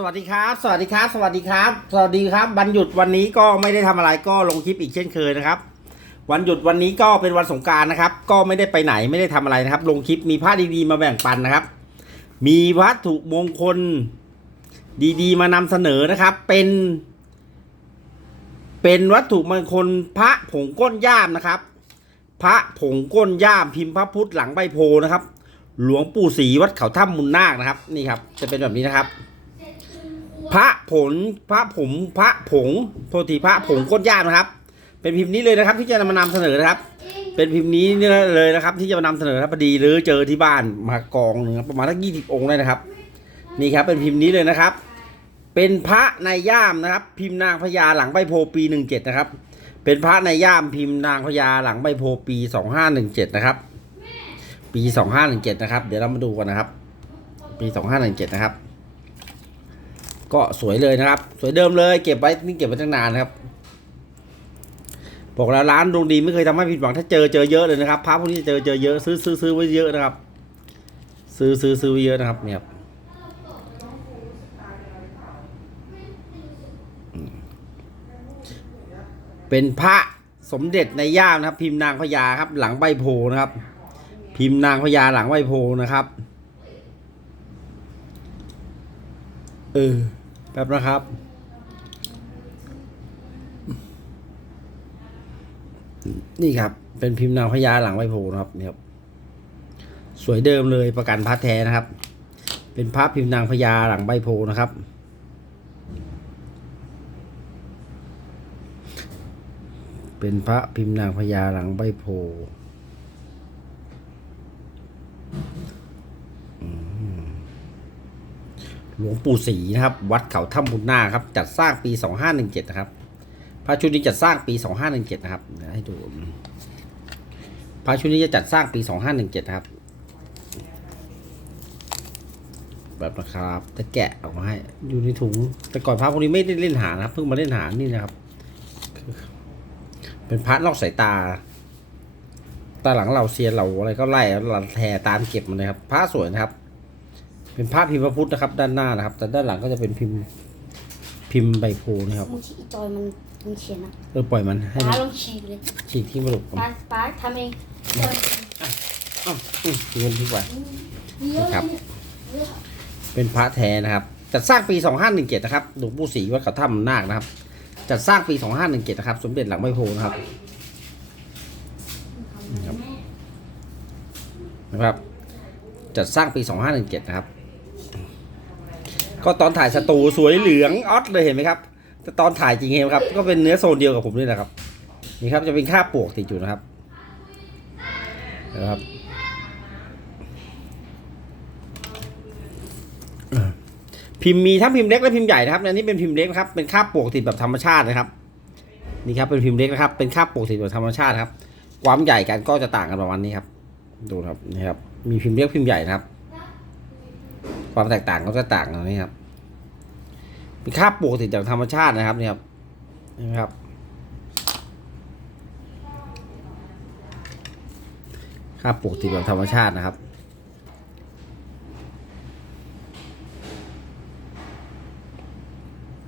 สวัสดีครับ สวัสดีครับ สวัสดีครับ สวัสดีครับวันหยุดวันนี้ก็ไม่ได้ทำอะไรก็ลงคลิปอีกเช่นเคยนะครับ วันหยุดวันนี้ก็เป็นวันสงการนะครับ ก็ไม่ได้ไปไหนไม่ได้ทำอะไรนะครับ ลงคลิปมีผ้าดีๆมาแบ่งปันนะครับ มีวัตถุมงคลดีๆ มานำเสนอนะครับ เป็น เป็นวัตถุมงคลพระผงก้นย่ามนะครับ พระผงก้นย่ามพิมพ์พระพุทธหลังใบโพนะครับ หลวงปู่ศรีวัดเขาถ้ำมุนนาคนะครับ นี่ครับ จะเป็นแบบนี้นะครับ พระผลพระผงพระผงโทษทีพระผงก้นย่ามนะครับ เป็นพิมพ์นี้เลยนะครับ ที่จะนำมานำเสนอนะครับ เป็นพิมพ์นี้เลยนะครับ ที่จะมานำเสนอครับพอดีหรือเจอที่บ้านมากองหนึ่งประมาณสักยี่สิบองค์ได้นะครับ นี่ครับเป็นพิมพ์นี้เลยนะครับ เป็นพระในย่ามนะครับ พิมพ์นางพญาหลังใบโพปีหนึ่งเจ็ดนะครับ เป็นพระในย่ามพิมพ์นางพญาหลังใบโพปีสองห้าหนึ่งเจ็ดนะครับ ปีสองห้าหนึ่งเจ็ดนะครับ เดี๋ยวเรามาดูกันนะครับ ปีสองห้าหนึ่งเจ็ดนะครับ ก็สวยเลยนะครับ สวยเดิมเลยเก็บไว้นี่เก็บไว้ตั้งนานนะครับ บอกแล้วร้านดวงดีไม่เคยทำให้ผิดหวังถ้าเจอเจอเยอะเลยนะครับพระพวกนี้เจอเจอเยอะซื้อซื้อซื้อไว้เยอะนะครับ ซื้อซื้อซื้อไว้เยอะนะครับเนี่ยเป็นพระสมเด็จในย่ามนะครับ พิมพ์นางพญาครับ หลังใบโพนะครับ พิมพ์นางพญาหลังใบโพนะครับเออ แป๊บนะครับ นี่ครับ เป็นพิมพ์นางพญาหลังใบโพนะครับเนี่ยครับสวยเดิมเลยประกันพัดแท้นะครับ เป็นพระพิมพ์นางพญาหลังใบโพนะครับเป็นพระพิมพ์นางพญาหลังใบโพอืม หลวงปู่ศรีนะครับ วัดเขาถ้ำบุญนาครับ จัดสร้างปี 2517 นะครับ พระชุดนี้จัดสร้างปี 2517 นะครับเดี๋ยวให้ดู พระชุดนี้จะจัดสร้างปี 2517 นะครับ แบบนะครับจะแกะออกมาให้ อยู่ในถุง แต่ก่อนพระพวกนี้ไม่ได้เล่นหานะครับ เพิ่งมาเล่นหานี่นะครับ เป็นพระนอกสายตาตาหลังเราเซียนเราอะไรก็ไล่เราแทตามเก็บมันเลยครับพระสวยนะครับ เป็นพระพิมพ์พระพุทธนะครับ ด้านหน้านะครับ แต่ด้านหลังก็จะเป็นพิมพ์พิมพ์ใบโพนะครับบางทีอีจอยมันมันเขียนนะเออปล่อยมันให้ป้ามันลองฉีกเลยฉีกทิ้งไปลูกป้าป้าทำเองจอยอ้าวอืมทิ้งมันทิ้งไปเยอะครับ เยอะเป็นพระแท้นะครับ จัดสร้างปี 2517 นะครับ หลวงปู่ศรีวัดเขาถ้ำนาคนะครับ จัดสร้างปี 2517 นะครับ สมเด็จหลังใบโพนะครับ ครับ นะครับ จัดสร้างปี 2517 นะครับ ก็ตอนถ่ายสตูสวยเหลืองออสเลยเห็นไหมครับแต่ตอนถ่ายจริงเห็นครับ ก็เป็นเนื้อโซนเดียวกับผมนี่แหละครับ นี่ครับจะเป็นค่าปวกติดอยู่นะครับนะครับพิมพ์มีทั้งพิมพ์เล็กและพิมพ์ใหญ่นะครับอันนี้เป็นพิมพ์เล็กนะครับ เป็นค่าปวกติดแบบธรรมชาตินะครับ นี่ครับเป็นพิมพ์เล็กนะครับ เป็นค่าปวกติดแบบธรรมชาติครับ ความใหญ่กันก็จะต่างกันประมาณนี้ครับ ดูครับ นี่ครับ มีพิมพ์เล็กพิมพ์ใหญ่นะครับ ความแตกต่างก็จะต่างกันนี่ครับเป็นค่าปลวกติดจากธรรมชาตินะครับนี่ครับนี่ครับ ค่าปลวกติดแบบธรรมชาตินะครับ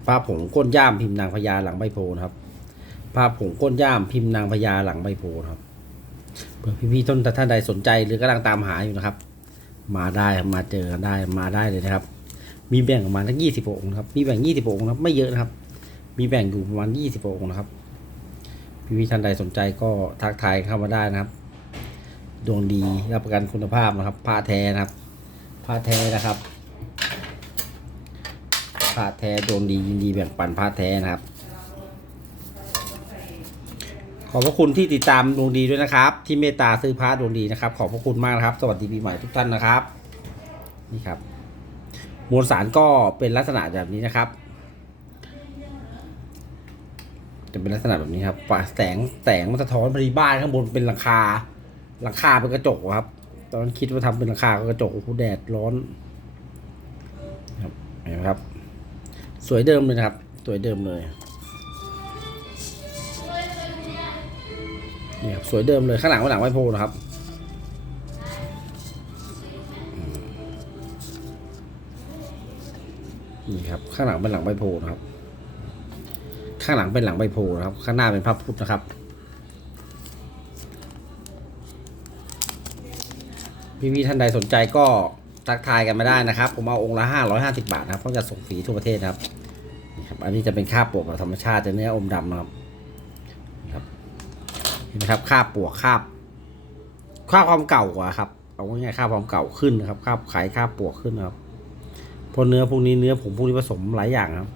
ภาพผงก้นย่ามพิมพ์นางพญาหลังใบโพนะครับภาพผงก้นย่ามพิมพ์นางพญาหลังใบโพนะครับเผื่อพี่ๆต้นท่านใดสนใจหรือกำลังตามหาอยู่นะครับ มาได้มาเจอได้มาได้เลยนะครับ มีแบ่งประมาณทั้งยี่สิบองค์ครับ มีแบ่งยี่สิบองค์นะครับไม่เยอะนะครับ มีแบ่งอยู่ประมาณยี่สิบองค์นะครับพี่ๆท่านใดสนใจก็ทักทายเข้ามาได้นะครับดวงดีรับประกันคุณภาพนะครับผ้าแท้นะครับผ้าแท้นะครับพระแท้ดวงดียินดีแบ่งปันพระแท้นะครับ ขอบพระคุณที่ติดตามดวงดีด้วยนะครับ ที่เมตตาซื้อพระดวงดีนะครับ ขอบพระคุณมากนะครับ สวัสดีปีใหม่ทุกท่านนะครับ นี่ครับ มวลสารก็เป็นลักษณะแบบนี้นะครับ จะเป็นลักษณะแบบนี้ครับฝาแสงแสงมันสะท้อนพอดีบ้านข้างบนเป็นหลังคา หลังคาเป็นกระจกครับ ตอนนั้นคิดว่าทำเป็นหลังคาก็กระจกโอ้โหแดดร้อนครับเห็นไหมครับ สวยเดิมเลยนะครับ สวยเดิมเลย นี่ครับสวยเดิมเลยข้างหลังข้างหลังไวโพนะครับนี่ครับข้างหลังเป็นหลังใบโพนะครับ ข้างหลังเป็นหลังใบโพนะครับ ข้างหน้าเป็นพระพุทธนะครับ พี่ๆท่านใดสนใจก็ทักทายกันมาได้นะครับ ผมเอาองค์ละห้าร้อยห้าสิบาทนะครับเพราะจะส่งฟรีทั่วประเทศครับนี่ครับ อันนี้จะเป็นค่าปลวกแบบธรรมชาติจะเนื้ออมดำนะครับ เห็นไหมครับค่าปวกค่าค่าความเก่ากว่าครับ เอาง่ายๆค่าความเก่าขึ้นนะครับค่าขายค่าปวกขึ้นนะครับเพราะเนื้อพวกนี้เนื้อผมพวกนี้ผสมหลายอย่างครับ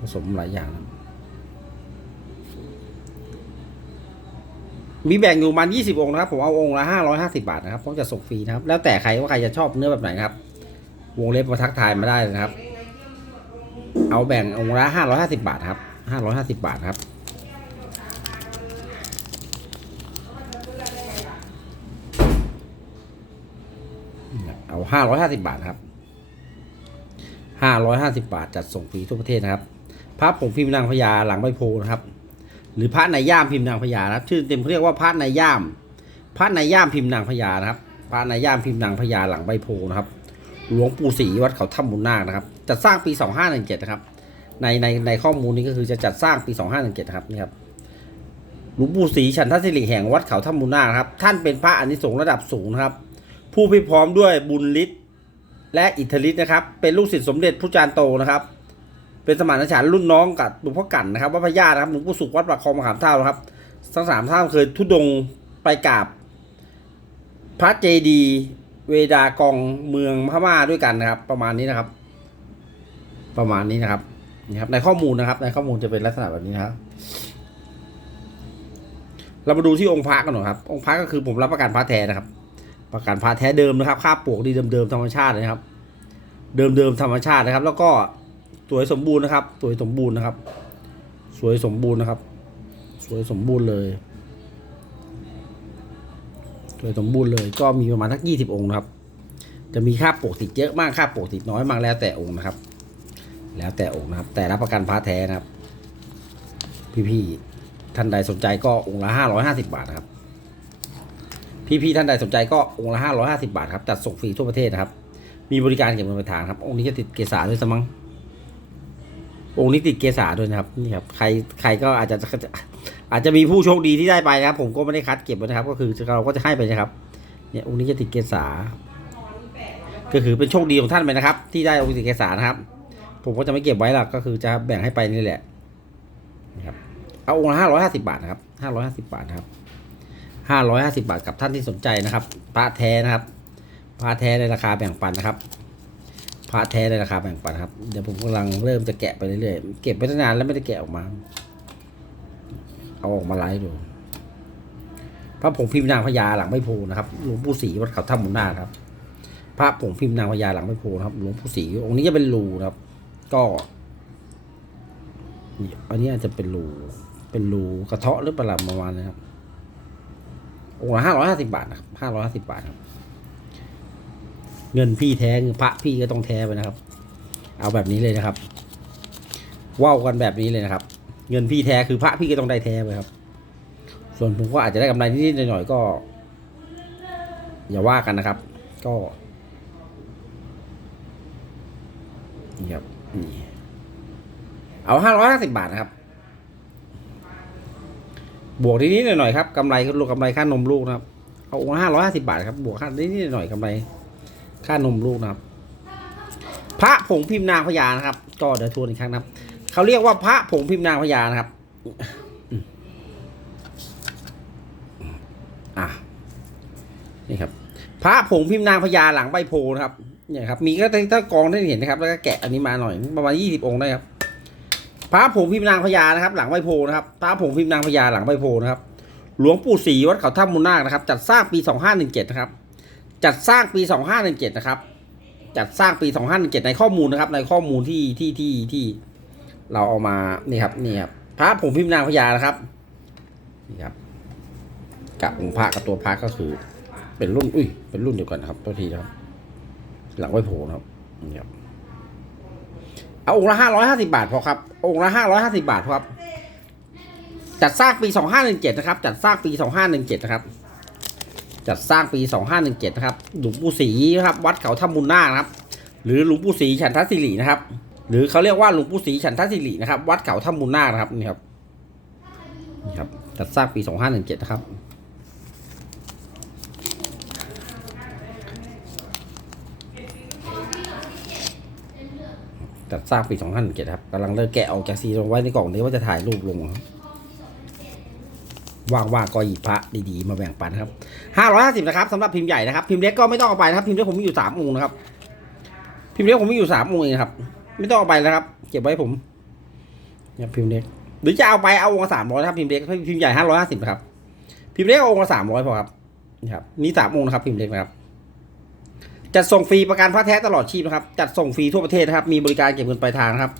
ผสมหลายอย่างครับมีแบ่งอยู่ประมันยี่สิบองค์นะครับ ผมเอาองค์ละห้าร้อยห้าสิบาทนะครับผมจะส่งฟรีนะครับ แล้วแต่ใครว่าใครจะชอบเนื้อแบบไหนนะครับ วงเล็บมาทักทายมาได้นะครับ เอาแบ่งองค์ละห้าร้อยห้าสิบาทครับห้าร้อยห้าสิบาทครับ เอา ห้าร้อยห้าสิบาทครับห้าร้อยห้าสิบาทจัดส่งฟรีทั่วประเทศนะครับพระผงพิมพ์นางพญาหลังใบโพนะครับ หรือพระในายย่ามพิมพ์นางพญานะครับชื่อเต็มเขาเรียกว่าพระในายย่าม พระในายย่ามพิมพ์นางพญานะครับ พระในายย่ามพิมพ์นางพญาหลังใบโพนะครับ หลวงปู่ศรีวัดเขาถ้ำบุญนาคนะครับจัดสร้างปี2517นะครับในในในข้อมูลนี้ก็คือจะจัดสร้างปี2517นะครับนี่ครับหลวงปู่ศรีฉันทศิริแห่งวัดเขาถ้ำบุญนาคครับท่านเป็นพระอานิสงส์ระดับสูงนะครับ ผู้พิพร้อมด้วยบุญฤทธิ์และอิทธิฤทธิ์นะครับ เป็นลูกศิษย์สมเด็จพระจารย์โตนะครับ เป็นสมานฉันท์รุ่นน้องกับหลวงพ่อกันนะครับวัดพระญาตินะครับหลวงปู่สุขวัดปากคลองมะขามเท่านะครับทั้งสามท่านเคยทุดงค์ไปกราบ พระเจดีเวดากองเมืองพม่าด้วยกันนะครับ ประมาณนี้นะครับ ประมาณนี้นะครับนี่ครับ ในข้อมูลนะครับ ในข้อมูลจะเป็นลักษณะแบบนี้นะครับเรามาดูที่องค์พระกันหน่อยครับ องค์พระก็คือผมรับประกันพระแท้นะครับ ประกันพระแท้เดิมนะครับค่าปลวกดีเดิมๆธรรมชาตินะครับ เดิมๆธรรมชาตินะครับ แล้วก็สวยสมบูรณ์นะครับ สวยสมบูรณ์นะครับ สวยสมบูรณ์นะครับ สวยสมบูรณ์เลยสวยสมบูรณ์เลย ก็มีประมาณทักยี่สิบองค์นะครับ จะมีค่าปกติดเยอะมากค่าปกติดน้อยมากแล้วแต่องค์นะครับ แล้วแต่องค์นะครับ แต่รับประกันพระแท้นะครับ พี่ๆท่านใดสนใจก็องค์ละห้าร้อยห้าสิบาทนะครับ พี่ๆท่านใดสนใจก็องค์ละห้าร้อยห้าสิบาทครับจัดส่งฟรีทั่วประเทศนะครับ มีบริการเก็บเงินปลายทางครับ องค์นี้จะติดเกสาด้วยสมั้งองค์นี้ติดเกสาด้วยนะครับนี่ครับใครใครก็อาจจะอาจจะมีผู้โชคดีที่ได้ไปนะครับ ผมก็ไม่ได้คัดเก็บนะครับ ก็คือเราก็จะให้ไปนะครับเนี่ยองค์นี้จะติดเกสาก็คือเป็นโชคดีของท่านไปนะครับ ที่ได้องค์ติดเกสานะครับ ผมก็จะไม่เก็บไว้หรอกก็คือจะแบ่งให้ไปนี่แหละนะครับเอาองค์ละห้าร้อยห้าสิบาทนะครับห้าร้อยห้าสิบาทนะครับ ห้าร้อยห้าสิบาทกับท่านที่สนใจนะครับพระแท้นะครับพระแท้ในราคาแบ่งปันนะครับพระแท้ในราคาแบ่งปันครับเดี๋ยวผมกำลังเริ่มจะแกะไปเรื่อยๆเก็บไปตั้งนานแล้วไม่ได้แกะออกมา เอาออกมาไลฟ์ดูพระผงพิมพ์นางพญาหลังไม่โพนะครับหลวงปู่ศรีวัดเขาถ้ำมุนนาครับพระผงพิมพ์นางพญาหลังไม่โพนะครับหลวงปู่ศรีองค์นี้จะเป็นรูนะครับ ก็นี่อันนี้อาจจะเป็นรูเป็นรูกระเทาะหรือประหลาดประมาณนะครับ องค์ละห้าร้อยห้าสิบาทนะครับห้าร้อยห้าสิบาทครับ เงินพี่แท้เงินพระพี่ก็ต้องแท้ไปนะครับ เอาแบบนี้เลยนะครับว่าวกันแบบนี้เลยนะครับ เงินพี่แท้คือพระพี่ก็ต้องได้แท้ไปครับ ส่วนผมก็อาจจะได้กำไรนิดๆหน่อยๆก็ อย่าว่ากันนะครับ ก็นี่ครับนี่เอาห้าร้อยห้าสิบาทนะครับ บวกนิดๆหน่อยๆครับกำไรลูกกำไรค่านมลูกนะครับ เอาห้าร้อยห้าสิบาทครับ บวกค่านิดๆหน่อยๆกำไร ค่านมลูกนะครับ พระผงพิมพ์นางพญานะครับ ก็เดี๋ยวทวนอีกครั้งนะครับ เขาเรียกว่าพระผงพิมพ์นางพญานะครับอะนี่ครับ พระผงพิมพ์นางพญาหลังใบโพนะครับ เนี่ยครับ มีก็ถ้ากองได้เห็นนะครับ แล้วก็แกะอันนี้มาหน่อย ประมาณยี่สิบองค์ได้ครับ พระผงพิมพ์นางพญานะครับ หลังใบโพนะครับพระผงพิมพ์นางพญาหลังใบโพนะครับ หลวงปู่ศรีวัดเขาถ้ำมุนนาคนะครับ จัดสร้างปีสองห้าหนึ่งเจ็ดนะครับ จัดสร้างปี 2517 นะครับ จัดสร้างปี 2517 ในข้อมูลนะครับ ในข้อมูลที่ที่ที่ที่เราเอามานี่ครับนี่ครับพระผงพิมพ์นางพญานะครับนี่ครับกับองค์พระกับตัวพระก็คือ เป็นรุ่นอุ้ยเป็นรุ่นเดียวกันนะครับตัวทีนะครับ หลังไว้โผล่นะครับนี่ครับ เอาองค์ละห้าร้อยห้าสิบาทพอครับองค์ละห้าร้อยห้าสิบาทพอครับ จัดสร้างปี2517นะครับ จัดสร้างปี2517นะครับ จัดสร้างปี2517นะครับหลวงปู่ศรีนะครับ วัดเขาถ้ำมุนนาคนะครับ หรือหลวงปู่ศรีฉันทศิรินะครับ หรือเขาเรียกว่าหลวงปู่ศรีฉันทศิรินะครับ วัดเขาถ้ำมูลนาคนะครับนี่ครับนี่ครับ จัดสร้างปี2517นะครับ จัดสร้างปี2517ครับกำลังเลิกแกะออกจากซีลงไว้ในกล่องนี้ว่าจะถ่ายรูปลงครับว่างๆก็หยิบพระดีๆมาแบ่งปันครับ550นะครับสำหรับพิมพ์ใหญ่นะครับ พิมพ์เล็กก็ไม่ต้องเอาไปนะครับ พิมพ์เล็กผมมีอยู่3องค์นะครับ พิมพ์เล็กผมมีอยู่3องค์เองครับ ไม่ต้องเอาไปนะครับ เก็บไว้ผมเนี่ยพิมพ์เล็ก หรือจะเอาไปเอาองค์สามร้อยครับพิมพ์เล็กพิมพ์ใหญ่ห้าร้อยห้าสิบนะครับ พิมพ์เล็กเอาองค์สามร้อยพอครับนี่ครับนี่สามองค์นะครับ พิมพ์เล็กนะครับ จัดส่งฟรีประกันพระแท้ตลอดชีพนะครับ จัดส่งฟรีทั่วประเทศนะครับ มีบริการเก็บเงินปลายทางนะครับ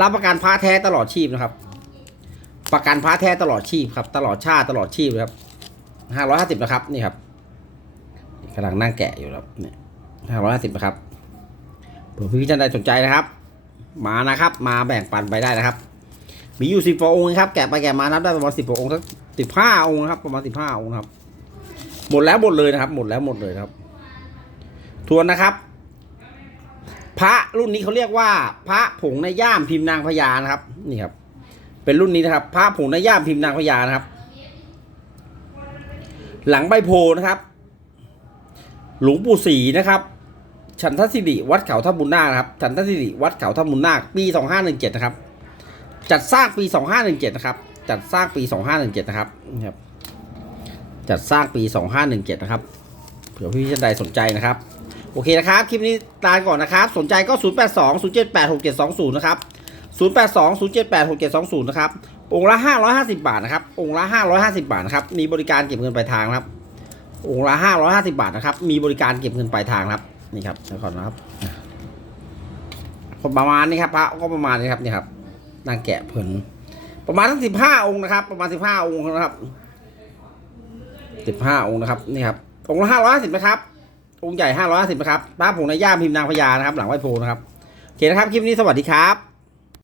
รับประกันพระแท้ตลอดชีพนะครับ ประกันพระแท้ตลอดชีพครับ ตลอดชาติตลอดชีพนะครับห้าร้อยห้าสิบนะครับ นี่ครับกำลังนั่งแกะอยู่ครับเนี่ยห้าร้อยห้าสิบนะครับเผื่อพี่ท่านใดสนใจนะครับ มานะครับ มาแบ่งปันไปได้นะครับ มีอยู่สิบกว่าองค์ครับ แกะไปแกะมานับได้ประมาณสิบกว่าองค์สักสิบห้าองค์นะครับ ประมาณสิบห้าองค์ครับ หมดแล้วหมดเลยนะครับ หมดแล้วหมดเลยครับ ทวนนะครับ พระรุ่นนี้เขาเรียกว่า พระผงในย่ามพิมพ์นางพญานะครับ นี่ครับ เป็นรุ่นนี้นะครับ พระผงในย่ามพิมพ์นางพญานะครับ หลังใบโพนะครับ หลวงปู่ศรีนะครับ ฉันทศิริวัดเขาท่าบุญนาคครับ ฉันทศิริวัดเขาท่าบุญนาคปีสองห้าหนึ่งเจ็ดนะครับ จัดสร้างปีสองห้าหนึ่งเจ็ดนะครับ จัดสร้างปีสองห้าหนึ่งเจ็ดนะครับนี่ครับจัดสร้างปีสองห้าหนึ่งเจ็ดนะครับ เผื่อพี่ท่านใดสนใจนะครับ โอเคนะครับ คลิปนี้ลาก่อนนะครับ สนใจก็ 0 8 2 0 7 8 6 7 2 0 นะครับ 0 8 2 0 7 8 6 7 2 0 นะครับ องค์ละ 550 บาทนะครับ องค์ละ 550 บาทนะครับ มีบริการเก็บเงินปลายทางครับ องค์ละ 550 บาทนะครับ มีบริการเก็บเงินปลายทางครับ นี่ครับเดี๋ยวก่อนนะครับประมาณนี้ครับพระก็ประมาณนี้ครับนี่ครับ นางแกะเพลินประมาณทั้งสิบห้าองค์นะครับ ประมาณสิบห้าองค์นะครับสิบห้าองค์นะครับ นี่ครับ องค์ละห้าร้อยสิบนะครับ องค์ใหญ่ห้าร้อยห้าสิบนะครับบ้านผงในย่ามพิมพ์นางพญานะครับ หลังไหวโพนะครับโอเคนะครับ คลิปนี้สวัสดีครับ